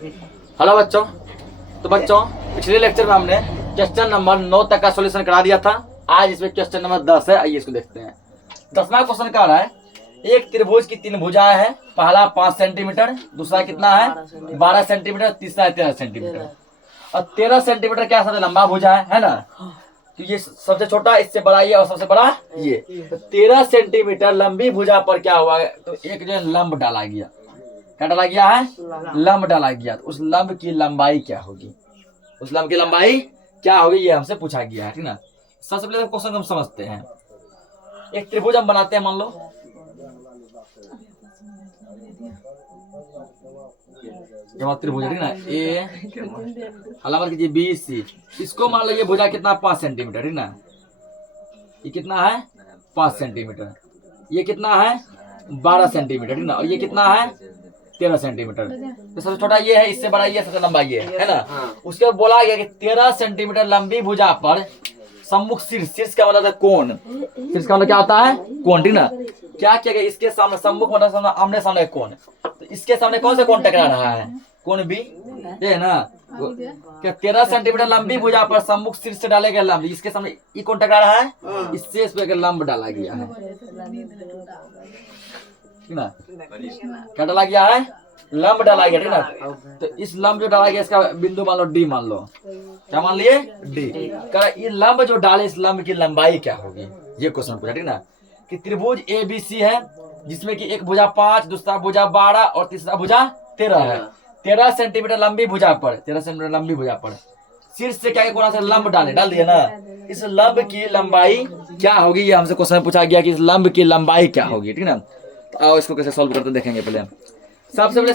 Hello बच्चों, तो बच्चों पिछले लेक्चर में हमने क्वेश्चन नंबर 9 तक का सॉल्यूशन करा दिया था। आज इसमें क्वेश्चन नंबर 10 है, आइए इसको देखते हैं। 10वां क्वेश्चन कह रहा है एक त्रिभुज की 3 भुजाएं हैं। पहला 5 सेंटीमीटर, दूसरा कितना है 12 सेंटीमीटर, तीसरा है 13 सेंटीमीटर। और 13 सेंटीमीटर क्या सबसे लंबा भुजा है ना। तो ये सबसे छोटा, इससे बड़ा ये और सबसे बड़ा ये। तो 13 सेंटीमीटर लंबी भुजा पर क्या हुआ, तो एक जो लंब डाला गया। क्या डाला गया है? लंब डाला गया। तो उस लंब की लंबाई क्या होगी, उस लंब की लंबाई क्या होगी, ये हमसे पूछा गया है, ठीक ना। सबसे पहले क्वेश्चन हम समझते हैं। एक त्रिभुज हम बनाते हैं, मान लो त्रिभुज, ठीक ना। ए हलामत कीजिए BC, इसको मान लो ये भुजा कितना 5 सेंटीमीटर, ठीक ना। ये कितना है 5 सेंटीमीटर, ये कितना है 12 सेंटीमीटर, ठीक ना। और ये कितना है 13 सेंटीमीटर। तो सबसे छोटा ये है, इससे बड़ा ये, सबसे लंबा ये है ना। उसके बाद बोला गया कि 13 सेंटीमीटर लंबी भुजा पर सम्मुख शीर्ष, शीर्ष का मतलब कोण, शीर्ष का मतलब क्या होता है कोण, ठीक ना। क्या किया गया, इसके सामने सम्मुख मतलब आमने सामने कोण। तो इसके सामने कौन सा कोण टकरा रहा है, कोण B, ये है ना। क्या 13 सेंटीमीटर लंबी भुजा पर सम्मुख शीर्ष से डाले गए लंब, इसके सामने ये कोण टकरा रहा है, इससे इस पे लंब डाला गया है, ठीक ना। क्या डाला गया है, लंब डाला गया, ठीक ना। तो इस लंब जो डाला गया इसका बिंदु मान लो D मान लो, क्या मान लिए D। ये लंब जो डाले इस लंब की लंबाई क्या होगी, ये क्वेश्चन पूछा, ठीक ना। कि त्रिभुज ABC है जिसमें कि एक भुजा 5, दूसरा भुजा 12 और तीसरा भुजा 13 है। 13 सेंटीमीटर लंबी भुजा पर, 13 सेंटीमीटर लंबी भुजा पर शीर्ष से क्या कोना से लंब डाल दिया ना। इस लंब की लंबाई क्या होगी, ये हमसे क्वेश्चन पूछा गया कि इस लंब की लंबाई क्या होगी, ठीक ना। तो आओ इसको कैसे सॉल्व करते देखेंगे। पहले सबसे पहले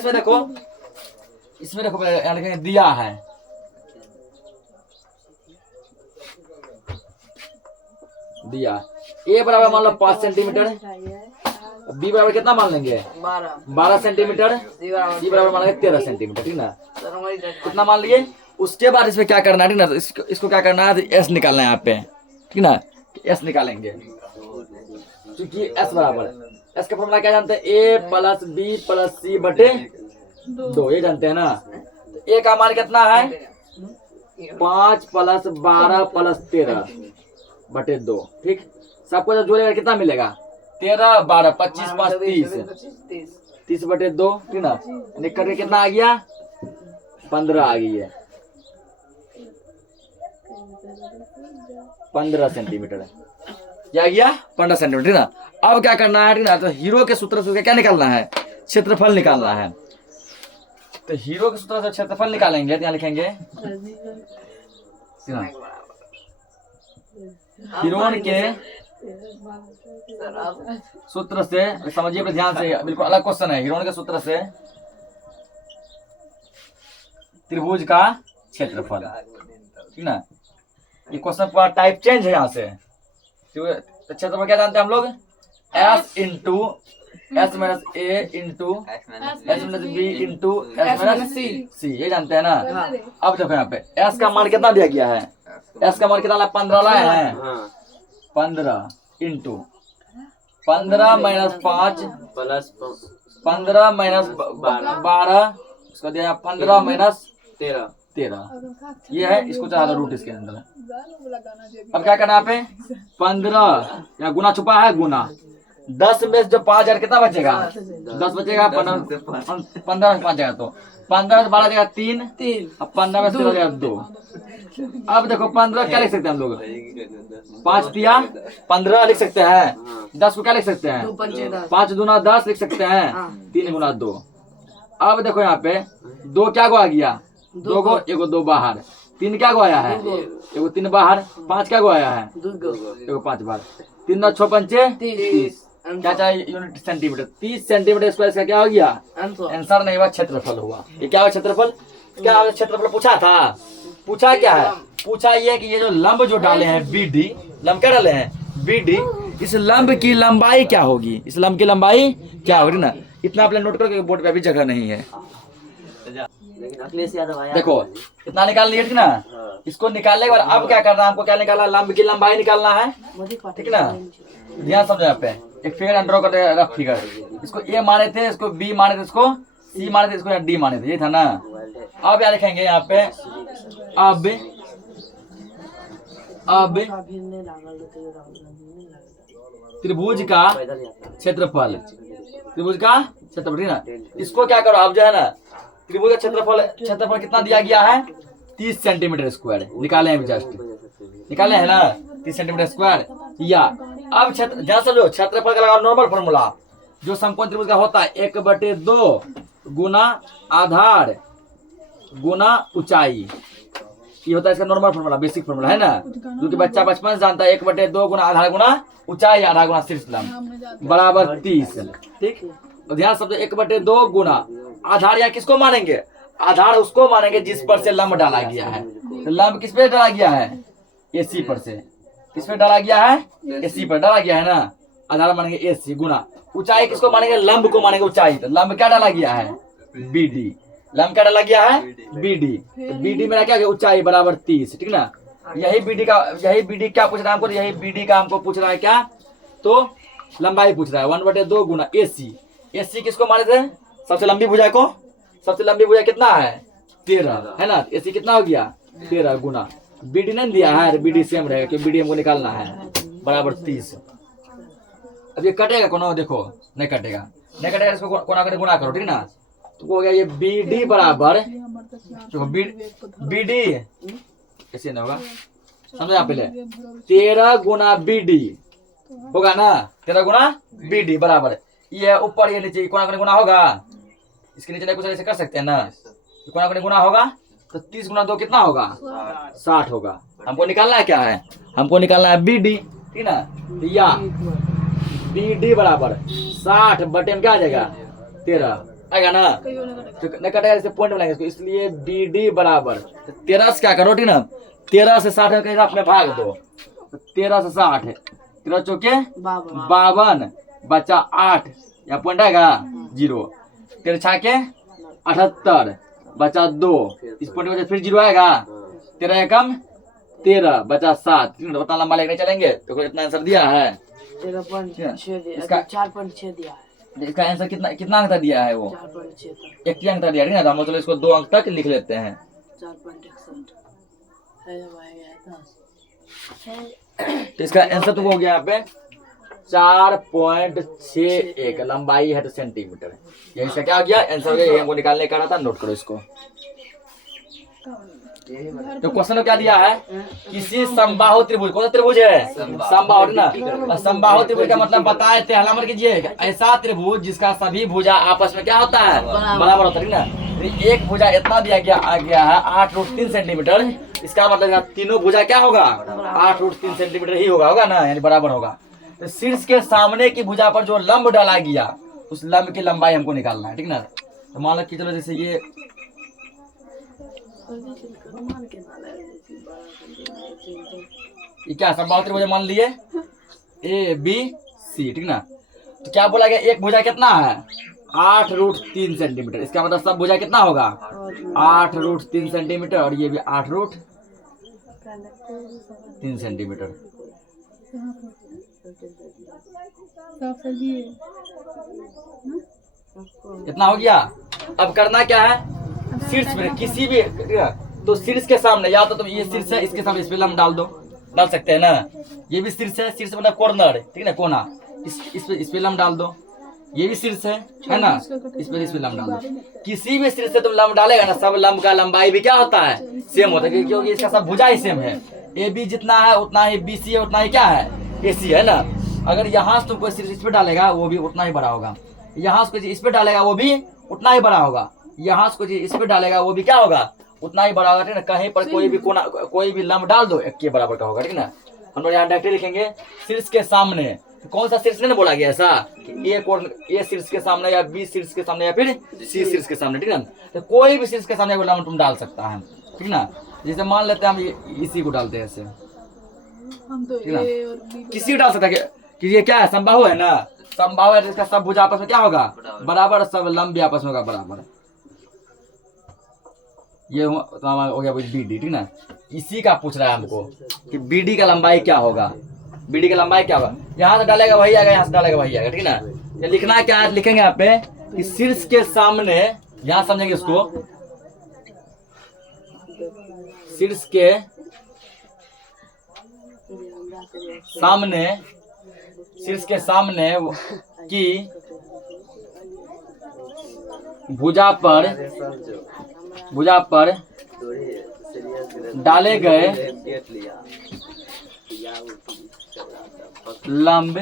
इसमें देखो, यहाँ लिखेंगे दिया है, दिया A बराबर मान लो 5 सेंटीमीटर, B बराबर कितना मान लेंगे 12 सेंटीमीटर, C बराबर मान लेंगे 13 सेंटीमीटर, ठीक ना। कितना मान लिए। उसके बाद इसमें क्या करना है, ठीक ना। तो इसको क्या करना है, S निकालना है यहाँ पे, ठीक ना। S निकालेंगे क्योंकि S बराबर, S का फॉर्मूला क्या जानते हैं, A + B + C बटे 2, ये जानते हैं ना। तो A का मान कितना है 5 + 12 + 13 बटे 2, ठीक। सबको जब जोड़ेगा कितना मिलेगा 13 12 25 5 30 बटे 2, ठीक ना। निकल के कितना आ गया 15 आ गई है, 15 सेंटीमीटर क्या आ गया 15 सेंटीमीटर, ठीक ना। अब क्या करना है, ठीक ना। तो हीरो के सूत्र से क्या निकालना है, क्षेत्रफल निकालना है। तो हीरो के सूत्र से क्षेत्रफल निकालेंगे, तो यहाँ लिखेंगे हीरोन के सूत्र से, समझिए अपने ध्यान से, बिल्कुल अलग क्वेश्चन है। हीरोन के सूत्र से त्रिभुज का क्षेत्रफल, ठीक ना। ये क्वेश्चन पूरा टाइप चेंज है यहाँ से। क्षेत्रफल क्या जानते हैं हम लोग, S into S minus A into S minus B into S minus C, ये जानते हैं ना। अब देखो यहाँ पे S का मान कितना दिया गया है, S का मान कितना 15 लाए हैं, 15 इंटू 15 माइनस 5 प्लस 15 माइनस 12, उसका दिया 15 माइनस 13, ये है। इसको चाह रूट इसके अंदर। अब क्या करना है यहाँ पे 15 या गुना छुपा है, गुना 10 में जो 5000 कितना बचेगा 10 बचेगा, 15 में 5 जाएगा, तो 15 में 12 जाएगा 3, अब 15 में 13 जाएगा 2। अब देखो 15 क्या लिख सकते हैं हम लोग, 5 तिया 15 लिख सकते हैं। 10 को क्या लिख सकते हैं 5 दूना 10 लिख सकते हैं, 3 गुना 2। अब देखो यहाँ पे 2 क्या को आ गया, 2 को, 1 2 बाहर, 3 क्या को आया है, 1 3 बाहर, 5 क्या को आया है, 1 5 बाहर, 3 9 6 5 30। क्या चाहिए यूनिट सेंटीमीटर, 30 सेंटीमीटर स्क्वायर का क्या हो गया आंसर, नहीं हुआ क्षेत्रफल हुआ। ये क्या हुआ क्षेत्रफल, क्या क्षेत्रफल पूछा था, पूछा क्या है, पूछा ये कि ये जो लंब जो डाले हैं BD, लंब क्या डाले हैं BD, इस लंब की लंबाई क्या होगी, इस लंब की लंबाई क्या होगी ना। इतना आप नोट करो कि बोर्ड पे अभी जगह नहीं है। देखो इतना निकाल लिया, ठीक ना। इसको निकालने के बाद अब क्या करना है, हमको क्या निकालना, लंब की लंबाई निकालना है, ठीक ना। ध्यान समझो, यहाँ पे एक फिगर ड्रॉ करते हैं, रफ फिगर। इसको A माने थे, इसको B माने थे, इसको C माने थे, इसको D माने थे, ये था ना। अब क्या लिखेंगे यहाँ पे, अब त्रिभुज का क्षेत्रफल, त्रिभुज का क्षेत्रफल, ठीक ना। इसको क्या करो अब जो है ना, त्रिभुज का क्षेत्रफल कितना दिया गया है, 30 सेंटीमीटर स्क्वायर निकाले हैं, जस्ट निकाले हैं ना 30 सेंटीमीटर स्क्वायर। या अब जहाँ समझो क्षेत्रफल का लगा नॉर्मल फॉर्मूला, जो समकोण त्रिभुज का होता है 1/2 गुना आधार गुना ऊंचाई, ये होता है इसका नॉर्मल फॉर्मूला, बेसिक फॉर्मूला है ना, जो कि बच्चा बचपन से जानता है। 1/2 गुना आधार गुना ऊंचाई आधार गुना शीर्ष लंब बराबर 30, ठीक। तो ध्यान समझो 1/2 गुना आधार, या किसको मानेंगे, आधार उसको मानेंगे जिस पर से लंब डाला गया है। तो लंब किस पे डाला गया है, AC पर से, किस पे डाला गया है, AC पर डाला गया है ना। आधार मानेंगे AC गुना ऊंचाई, किसको मानेंगे, लंब को मानेंगे ऊंचाई। तो लंब क्या डाला गया है, BD, लंब क्या डाला गया है, BD। तो BD मेरा क्या, ऊंचाई बराबर 30, ठीक ना। यही BD क्या पूछ रहा है हमको, यही BD का हमको पूछ रहा है क्या, तो लंबाई पूछ रहा है। 1/2 गुना AC, AC किसको माने थे, सबसे लंबी भुजा को, सबसे लंबी भुजा कितना है, 13 है ना। AC कितना हो गया, 13 गुना BD नहीं दिया है, BD सेम रहेगा क्योंकि BD हमको निकालना है, बराबर 30। अब ये कटेगा कोनो, देखो नहीं कटेगा, नहीं कटेगा, इसको कोना करके गुना करो, ठीक ना। तो हो गया ये BD बराबर, देखो BD कैसे ना होगा, समझे आप पहले, 13 गुना BD होगा ना, 13 गुना BD बराबर, ये ऊपर ये नीचे कोना करके गुना होगा, इसके नीचे नहीं कुछ ऐसे कर सकते हैं ना, कोना करके गुना होगा तो 30 गुना 2 कितना होगा, 60 होगा। हमको निकालना है क्या है, हमको निकालना है BD, ठीक ना। तो या BD बराबर 60 बटे में क्या आ जाएगा, 13 आएगा ना, तो नहीं कटेगा, इसे पॉइंट बनाएंगे इसको, इसलिए BD बराबर 13 से क्या करो, ठीक ना, 13 से 60 के हिसाब में भाग दो, तो 13 से 60, 13 चौके 52 बचा 8, यहाँ पॉइंट आएगा 0, 13 छाके 78 बचा 2, इस पॉइंट में फिर 0 आएगा, 13 एकम 13 बचा 7, उतना लंबा लेकर चलेंगे। तो इतना आंसर दिया है, 4.6 दिया है। इसका आंसर कितना अंक तक दिया है, वो 1 अंक तक दिया है ना। हम चलो इसको 2 अंक तक लिख लेते हैं, 4.61। तो इसका आंसर तो हो गया यहाँ पे 4.61 लंबाई है तो सेंटीमीटर, यही से क्या हो गया आंसर हो गया। ये हमको निकालने का रहा था, नोट करो इसको। तो क्वेश्चन में क्या दिया है, किसी समबाहु त्रिभुज, कौन सा त्रिभुज है, समबाहु ना। समबाहु त्रिभुज का मतलब बताए थे, हलामर कीजिए, ऐसा त्रिभुज जिसका सभी भुजा आपस में क्या होता है, बराबर होता है ना। एक भुजा इतना दिया गया है 8√3 सेंटीमीटर, इसका मतलब तीनों भुजा क्या होगा, 8√3 सेंटीमीटर ही होगा ना, यानी बराबर होगा। तो शीर्ष के सामने की भुजा पर जो लंब डाला गया, उस लंब की लंबाई हमको निकालना है, ठीक ना। तो मान लो कि चलो जैसे ये क्या समबाहु त्रिभुज मान लिए ABC, ठीक ना। तो क्या बोला गया, एक भुजा कितना है 8√3 सेंटीमीटर, इसका मतलब सब भुजा कितना होगा 8√3 सेंटीमीटर, और ये भी 8√3 सेंटीमीटर। इतना हो गया। अब करना क्या है, शीर्ष में किसी भी, तो शीर्ष के सामने या तो तुम ये शीर्ष है, इसके सामने इस पे लंब डाल दो, डाल सकते हैं ना। ये भी शीर्ष है, शीर्ष मतलब कॉर्नर, ठीक ना, कोना, इस पे लंब डाल दो। ये भी शीर्ष है ना, इस पे लंब डाल दो। किसी भी शीर्ष से तुम लंब डालेगा ना, सब लंब का लंबाई भी क्या होता है, सेम होता है, क्योंकि इसका सब भुजा ही सेम है। AB जितना है उतना ही BC है, उतना ही क्या है AC है ना। अगर यहाँ से तुमको शीर्ष इस पे डालेगा वो भी उतना ही बड़ा होगा, यहाँ से इस पे डालेगा वो भी उतना ही बड़ा होगा, यहाँ से इस पे डालेगा वो भी क्या होगा, उतना ही बड़ा होगा, ठीक ना। कहीं पर कोई भी कोना, कोई भी लंब डाल दो, एक के बराबर का होगा, ठीक ना। हम लोग यहाँ डायरेक्टली लिखेंगे शीर्ष के सामने, तो कौन सा शीर्ष नहीं बोला गया ऐसा, A शीर्ष के सामने या B शीर्ष के सामने या फिर C शीर्ष के सामने, ठीक ना। तो कोई भी शीर्ष के सामने लंब तुम डाल सकता है, ठीक ना। जैसे मान लेते हैं हम इसी को डालते हैं ऐसे, ठीक ना, किसी को डाल सकता है कि ये क्या है, समबाहु है ना, समबाहु है, इसका सब भुजा आपस में क्या होगा, बराबर, सब लंब भी आपस में होगा बराबर। ये हो गया BD, ठीक ना। इसी का पूछ रहा है हमको कि BD का लंबाई क्या होगा, BD का लंबाई क्या होगा। यहाँ से डालेगा वही आएगा, यहाँ से डालेगा वही आएगा, ठीक ना। ये लिखना क्या है, लिखेंगे यहाँ पे कि शीर्ष के सामने, यहाँ समझेंगे इसको, शीर्ष के सामने की भुजा पर डाले गए लंब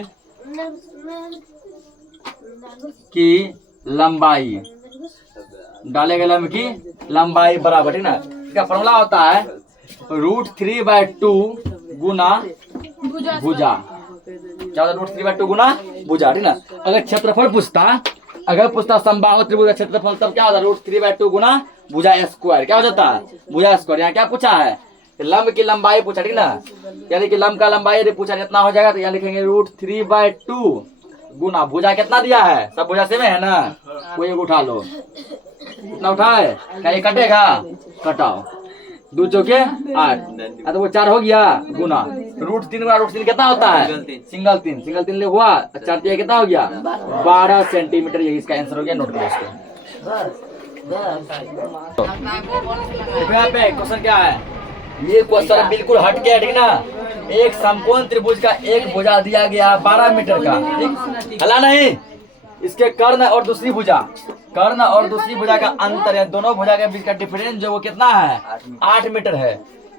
की लंबाई बराबर, ठीक ना। इसका फॉर्मूला होता है √3/2 गुना भुजा। क्या होता है? √3/2 गुना भुजा, ठीक ना। अगर क्षेत्रफल पूछता समबाहु त्रिभुज का क्षेत्रफल, तब क्या होता है? √3/2 गुना भुजा स्क्वायर। क्या हो जाता है? भुजा स्क्वायर। यहाँ क्या पूछा है? लंब की लंबाई पूछा, ठीक ना। यानी कि लंब का लंबाई यदि पूछा जितना हो जाएगा तो यहाँ लिखेंगे √3/2 गुना भुजा कितना दिया है? सब भुजा से में है ना, कोई एक उठा लो। कितना उठाए? क्या ये कटेगा? कटाओ। 2 चौके 8, तो वो 4 हो गया गुना √3 गुना √3 कितना होता है? सिंगल 3 ले हुआ 4 3 कितना हो गया? 12 सेंटीमीटर। यही इसका आंसर हो गया। नोट करो इसको। यहाँ पे क्वेश्चन क्या है? ये क्वेश्चन बिल्कुल हट गया, ठीक ना। एक समकोण त्रिभुज का एक भुजा दिया गया 12 मीटर का, ठीक। हला नहीं। इसके कर्ण और दूसरी भुजा का अंतर है, दोनों भुजा के बीच का डिफरेंस जो वो कितना है? 8 मीटर है।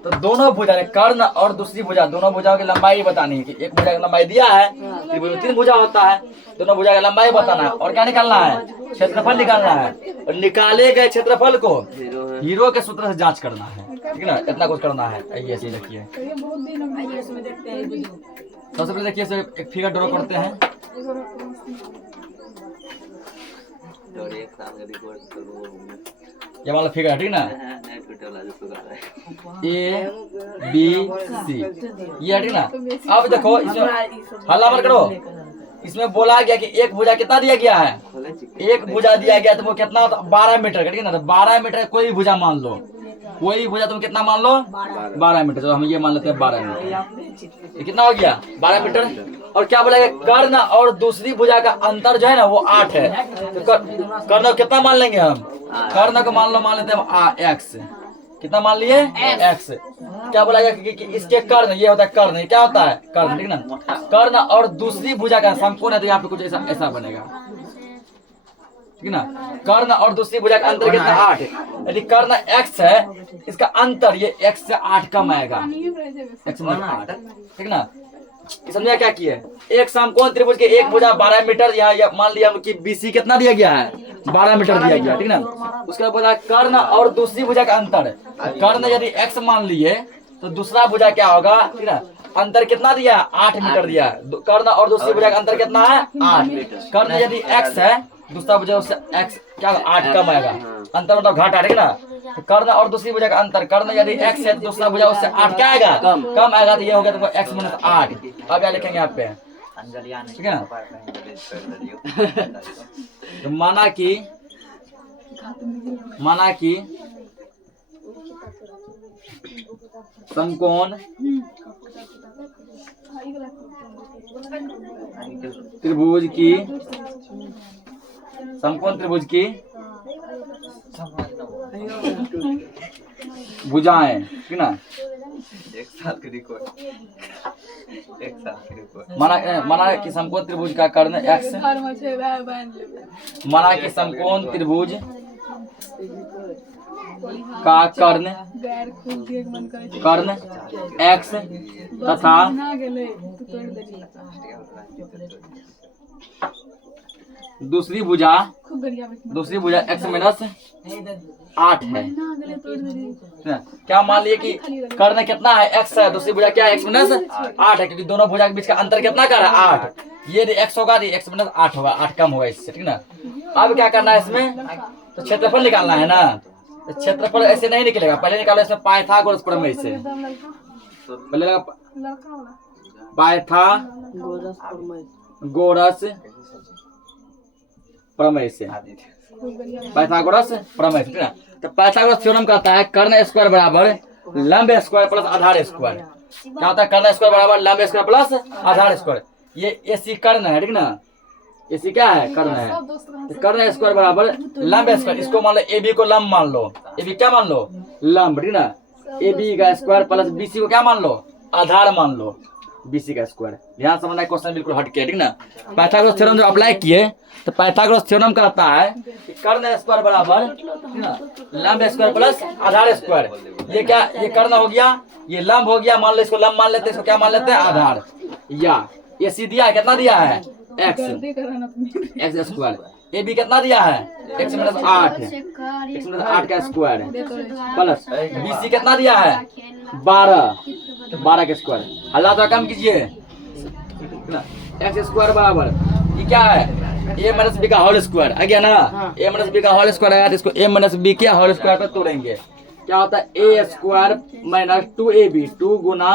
तो दोनों भुजा कर्ण और दूसरी भुजा, दोनों भुजाओं की लंबाई बतानी है कि एक भुजा की लंबाई दिया है, त्रिभुज में 3 भुजा होता है, दोनों भुजा की लंबाई बताना है। और क्या निकालना है? क्षेत्रफल निकालना है। और निकाले गए क्षेत्रफल को हीरो के सूत्र से जांच करना है, ठीक ना। इतना कुछ करना है। आइए ऐसे देखिए। सबसे पहले देखिए एक फिगर ड्रॉ करते हैं। ये वाला फिगर, ठीक ना। ABC ये, ठीक ना। अब देखो इसमें हल्ला मत करो। इसमें बोला गया कि एक भुजा कितना दिया गया है? एक भुजा दिया गया, तो वो कितना होता? 12 मीटर का, ठीक ना। तो 12 मीटर कोई भुजा मान लो, कोई भुजा तुम कितना मान लो? 12 मीटर। तो हम ये मान लेते हैं 12 मीटर। ये कितना हो गया? 12 मीटर। और क्या बोला? कर्ण और दूसरी भुजा का अंतर जो है ना वो 8 है। तो कर्ण कितना मान लेंगे हम? कर्ण को मान लेते हैं x। कितना मान लिए? x। क्या बोला गया कि इसके कर्ण, ये होता है कर्ण, ये क्या होता है? कर्ण, ठीक ना। कर्ण और दूसरी भुजा का समकोण है, तो यहाँ पे कुछ ऐसा बनेगा, ठीक ना। कर्ण और दूसरी भुजा का अंतर कितना? 8। यदि कर्ण x है, इसका अंतर ये x से 8 कम आएगा, x से 8, ठीक ना। समझा क्या किए? एक समकोण त्रिभुज के एक भुजा 12 मीटर, यहाँ मान लिया कि BC कितना दिया गया है? 12 मीटर दिया गया, ठीक ना। उसके बाद कर्ण और दूसरी भुजा का अंतर, कर्ण यदि x मान लिए तो दूसरा भुजा क्या होगा, ठीक ना। अंतर कितना दिया? 8 मीटर दिया। कर्ण और दूसरी भुजा का अंतर कितना है? 8। कर्ण यदि x है, दूसरा भुजा उससे x क्या 8 कम आएगा, अंतर मतलब घाटा, ठीक ना। तो कर्ण और दूसरी भुजा का अंतर, कर्ण यदि x है तो दूसरा भुजा उससे 8 क्या आएगा? कम आएगा। तो ये हो गया तुमको x - 8। अब क्या लिखेंगे यहाँ पे, ठीक है ना। तो माना कि समकोण त्रिभुज की भुजाएं, ठीक ना। एक साल के रिकॉर्ड माना कि समकोण त्रिभुज का कर्ण x, माना कि समकोण त्रिभुज का कर्ण x तथा दूसरी भुजा x - 8 है। क्या मान लिए कि कर्ण कितना है? x है, दूसरी भुजा क्या है? x - 8 है, क्योंकि दोनों भुजा के बीच का अंतर कितना कर रहा है? 8। ये x होगा तो x - 8 होगा, 8 कम होगा इससे, ठीक ना। अब क्या करना है इसमें? तो क्षेत्रफल निकालना है ना। तो क्षेत्रफल ऐसे नहीं निकलेगा, पहले निकालो इसमें पाइथागोरस प्रमेय से। पहले पाइथागोरस प्रमेय से, पाइथागोरस प्रमेय, ठीक है। तो पाइथागोरस थ्योरम कहता है कर्ण स्क्वायर बराबर लंब स्क्वायर प्लस आधार स्क्वायर। क्या होता है? कर्ण स्क्वायर बराबर लंब स्क्वायर प्लस आधार स्क्वायर। ये AC कर्ण है, ठीक ना। AC क्या है? कर्ण है। तो कर्ण स्क्वायर बराबर लंब स्क्वायर, इसको मान लो AB को लंब मान लो, AB क्या मान लो? लंब, ठीक ना। AB का स्क्वायर प्लस BC को क्या मान लो, आधार मान लो, BC का स्क्वायर। ध्यान समझना है, क्वेश्चन बिल्कुल हट के, ठीक ना। पाइथागोरस थ्योरम जो अप्लाई किए तो पाइथागोरस थ्योरम कहता है कि कर्ण स्क्वायर बराबर, ठीक ना, लंब स्क्वायर प्लस आधार स्क्वायर। ये क्या, ये कर्ण हो गया, ये लंब हो गया, मान लो इसको लंब मान लेते हैं, इसको क्या मान लेते हैं, आधार। या ये सी दिया है, कितना दिया है, x स्क्वायर। ए बी कितना दिया है, x माइनस 8, x माइनस 8 का स्क्वायर प्लस BC कितना दिया है, 12 का स्क्वायर। हल्ला तो कम कीजिए, x स्क्वायर बराबर ये क्या है, a माइनस b का होल स्क्वायर आ गया ना। a माइनस b का होल स्क्वायर आया तो इसको a माइनस b के होल स्क्वायर पर तोड़ेंगे, क्या होता है, a square minus 2ab, 2 Guna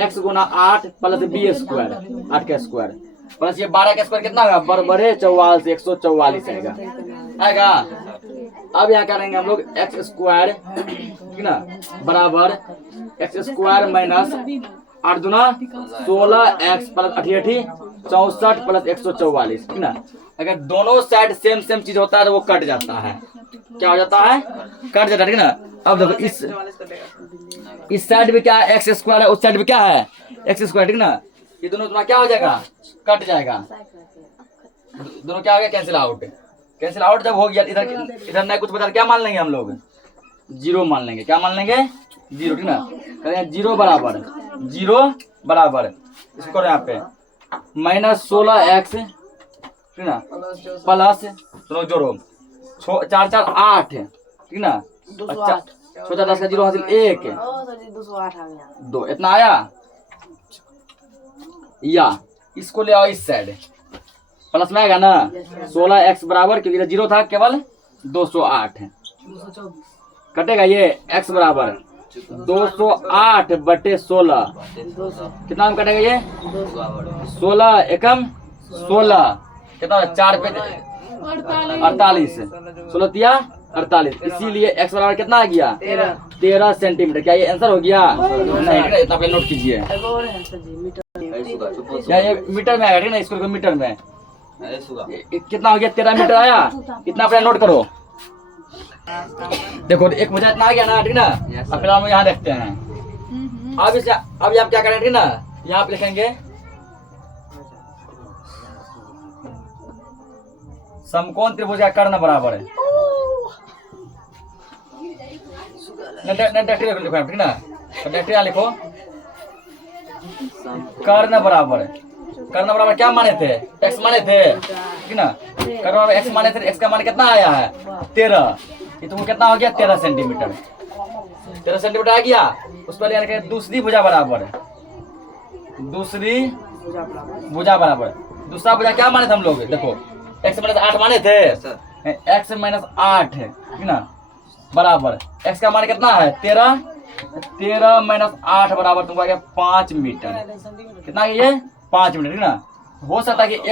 x Guna 8 plus b square, 8 का स्क्वायर प्लस ये 12 का स्क्वायर कितना होगा, बराबर है 44, 144 आएगा। अब यहाँ करेंगे हम लोग x स्क्वायर, ठीक ना, बराबर x स्क्वायर माइनस 8 दुना 16x प्लस 88 64 प्लस 144, ठीक ना। अगर दोनों साइड सेम सेम चीज होता है तो वो कट जाता है, क्या हो जाता है, कट जाता है, ठीक ना। अब देखो इस साइड भी क्या है, एक्स स्क्वायर है, उस साइड भी क्या है, एक्स स्क्वायर, ठीक ना। ये दोनों तुम्हारा क्या हो जाएगा, कट जाएगा, दोनों क्या हो गया, कैंसिल आउट। कैंसिल आउट जब हो गया, इधर नहीं कुछ बता, क्या मान लेंगे हम लोग, 0 मान लेंगे, क्या मान लेंगे, 0, ठीक ना। करें 0 बराबर, 0 बराबर इसको करो यहाँ पे माइनस 16x, ठीक ना, प्लस दोनों जोड़ो 4 4 8, ठीक ना, 4 10 का 0 हासिल 1 2, इतना आया। या इसको ले आओ इस साइड, प्लस में आएगा ना, 16x बराबर, क्योंकि 0 था केवल 208 कटेगा, ये x बराबर 208 बटे 16, कितना में कटेगा ये, 16 एकम 16, कितना 4 पे 48, 16 तिया 48, इसीलिए x बराबर कितना आ गया, 13 सेंटीमीटर। क्या ये आंसर हो गया, नहीं, इतना पहले नोट कीजिए, क्या ये मीटर में आएगा, ठीक ना, इसको मीटर में कितना हो गया, 13 मीटर आया, इतना पहले नोट करो। देखो एक मुझे इतना आ गया ना, ठीक ना। अब फिलहाल हम यहाँ देखते हैं, अब इसे अब आप क्या करें, ठीक ना, यहाँ पे लिखेंगे समकोण त्रिभुज का कर्ण बराबर है, लिखो, ठीक ना, लिखो कर्ण बराबर, कर्ण बराबर क्या माने थे, x माने थे, ठीक ना। कर्ण बराबर x माने थे, x का मान कितना आया है, 13, ये तुमको कितना हो गया, 13 सेंटीमीटर, 13 सेंटीमीटर आ गया। उस पर यानी कि दूसरी भुजा बराबर, दूसरी भुजा बराबर, दूसरा भुजा क्या माने थे हम लोग, देखो x माइनस 8 माने थे, x माइनस 8, ठीक ना, बराबर x का मान कितना है, 13 माइनस 8 बराबर तुमको आ गया 5 मीटर, कितना ये 5 मीटर, ठीक ना। हो सकता है कि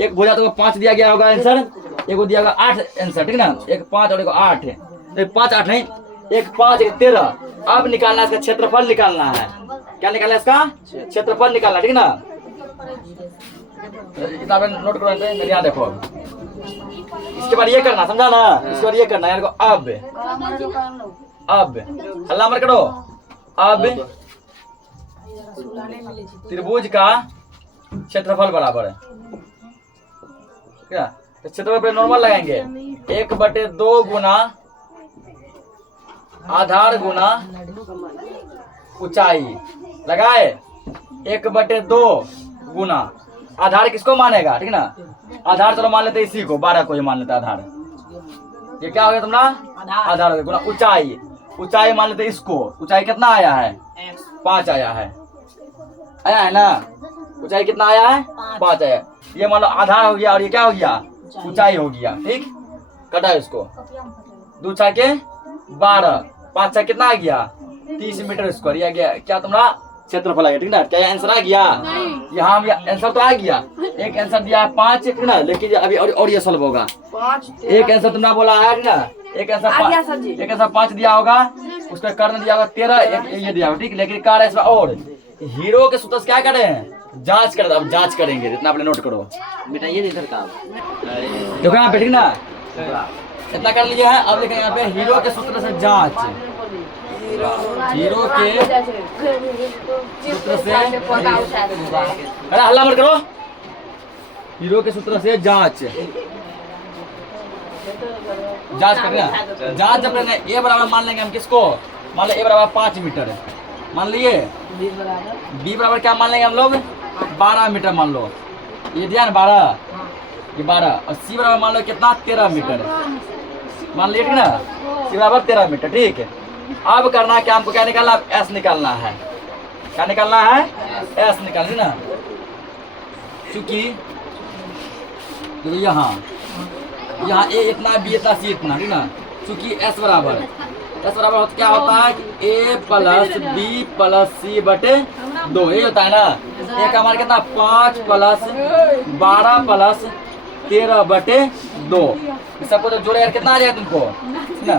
एक भुजा तुमको 5 दिया गया होगा आंसर, एगो दिया होगा 8 आंसर, ठीक ना, एक 5 और एक 8 है, 5 8 नहीं, एक 5 एक 13। अब निकालना है इसका क्षेत्रफल, निकालना है, क्या निकालना है, इसका क्षेत्रफल निकालना, ठीक ना। इतना नोट करो, मेरे यहाँ देखो, इसके बाद ये करना, समझा ना, इसके बाद ये करना है, अब हल्ला मत करो। अब त्रिभुज का क्षेत्रफल बराबर है, क्या, तो क्षेत्रफल पे नॉर्मल लगाएंगे, 1/2 गुना आधार गुना ऊंचाई, लगाए 1/2 गुना आधार किसको मानेगा, ठीक ना, आधार चलो मान लेते इसी को, 12 को ही मान लेते आधार, ये क्या हो गया तुम्हारा, आधार हो गया, गुना ऊंचाई, ऊंचाई मान लेते इसको, ऊंचाई कितना आया है, 5 आया है ना, ऊंचाई कितना आया है, 5 आया, ये मान लो आधार हो गया और ये क्या हो गया, ऊंचाई हो गया, ठीक, कटा इसको, 2 6 के 12, 5 6 कितना आ गया, 30 मीटर स्क्वायर, ये आ गया क्या तुम्हारा क्षेत्रफल आ गया, ठीक ना। क्या आंसर आ गया, यहाँ आंसर तो आ गया, एक आंसर दिया है 5, ठीक ना, लेकिन अभी और ये सॉल्व होगा, एक आंसर तुमने बोला है, ठीक ना, एक आंसर 5 दिया होगा, उसका कर्ण दिया होगा 13, एक ये दिया होगा, ठीक, लेकिन कार्य इसमें और हीरो के सूत्र क्या करें, जांच कर, अब जांच करेंगे, इतना अपने नोट करो बेटा, ये इधर का देखो यहाँ पे, ठीक ना, इतना कर लिया है। अब लिखें यहाँ पे हीरो के सूत्र से जांच, हीरो के सूत्र से अरे हल्ला मत करो। हीरो के सूत्र से जांच कर रहे हैं। जांच जब करना है, ए बराबर मान लेंगे हम किसको, मान लो ए बराबर 5 मीटर है, मान लिए। बी बराबर क्या मान लेंगे हम लोग, 12 मीटर मान लो, ये दिया ना 12, ये 12। और सी बराबर मान लो कितना, 13 मीटर मान लिए, ठीक ना। सी बराबर 13 मीटर, ठीक है। अब करना है क्या, हमको क्या निकालना है, एस निकालना है। क्या निकालना है, एस निकालना ना। क्योंकि यहाँ ए इतना, बी इतना, सी इतना, ठीक ना। क्योंकि एस बराबर क्या होता है कि ए प्लस बी प्लस सी बटे 2, ये होता है ना। ए का मान कितना, 5 प्लस 12 प्लस 13 बटे 2। सबको तो जोड़े यार कितना आ जाएगा तुमको ना,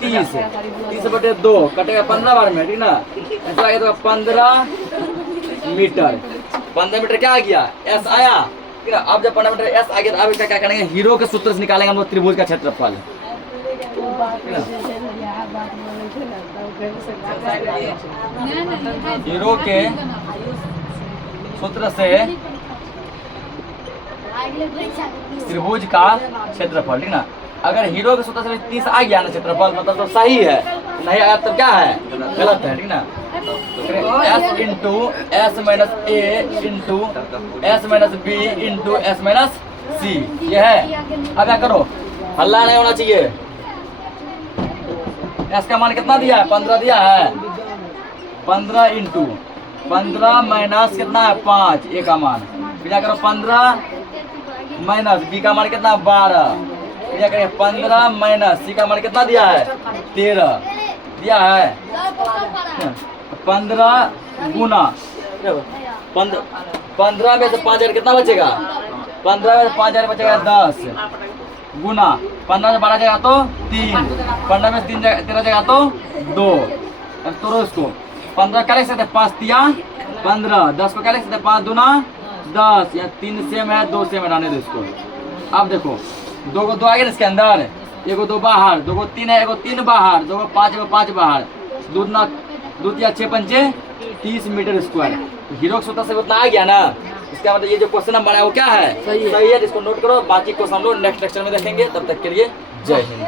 30 बटे 2 कटेगा 15 बार में, ठीक ना। ऐसा आ गया तो 15 मीटर। 15 मीटर क्या आ गया, एस आया, ठीक ना। अब जब 15 मीटर एस आ गया तो अब इसका क्या करेंगे, हीरो के सूत्र से निकालेंगे हम लोग त्रिभुज का क्षेत्रफल। हीरो के सूत्र से त्रिभुज का क्षेत्रफल, ठीक ना। अगर हीरो के सूत्र से 30 आ गया ना क्षेत्रफल, मतलब तो सही है, नहीं आया तो क्या है, गलत है, ठीक ना। S into S minus A into S minus B into S minus C, ये है। अब क्या करो, हल्ला नहीं होना चाहिए। एस का मान कितना दिया है, 15 दिया है। 15 इंटू 15 माइनस कितना है, 5, ए का मान। फिर क्या करो, 15 माइनस बी का मान कितना, 12। फिर क्या करें, 15 माइनस सी का मान कितना दिया है, 13 दिया है। 15 गुना 15 में से 5 कितना बचेगा, 15 में से 5 बचेगा 10 गुना 15 से 12 जाएगा तो 3, 15 में से 3 13 जाएगा तो 2। अब तोड़ो इसको, 15 क्या लिख सकते हैं, 5 तिया 15, 10 को क्या लिख सकते हैं, 5 दूना 10, या 3 सेम है 2 सेम हटाने दो इसको। अब देखो 2 को 2 आ गया इसके अंदर, 1 को 2 बाहर, 2 को 3 है, 1 को 3 बाहर, 2 को 5, 1 को 5 बाहर, 2 तिया 6 पंचे 30 मीटर स्क्वायर। तो हीरो के सूत्र से उतना आ गया ना। इसका मतलब ये जो क्वेश्चन हम बनाया वो क्या है, सही है। इसको नोट करो, बाकी क्वेश्चन हम लोग नेक्स्ट लेक्चर में देखेंगे। तब तक के लिए जय हिंद।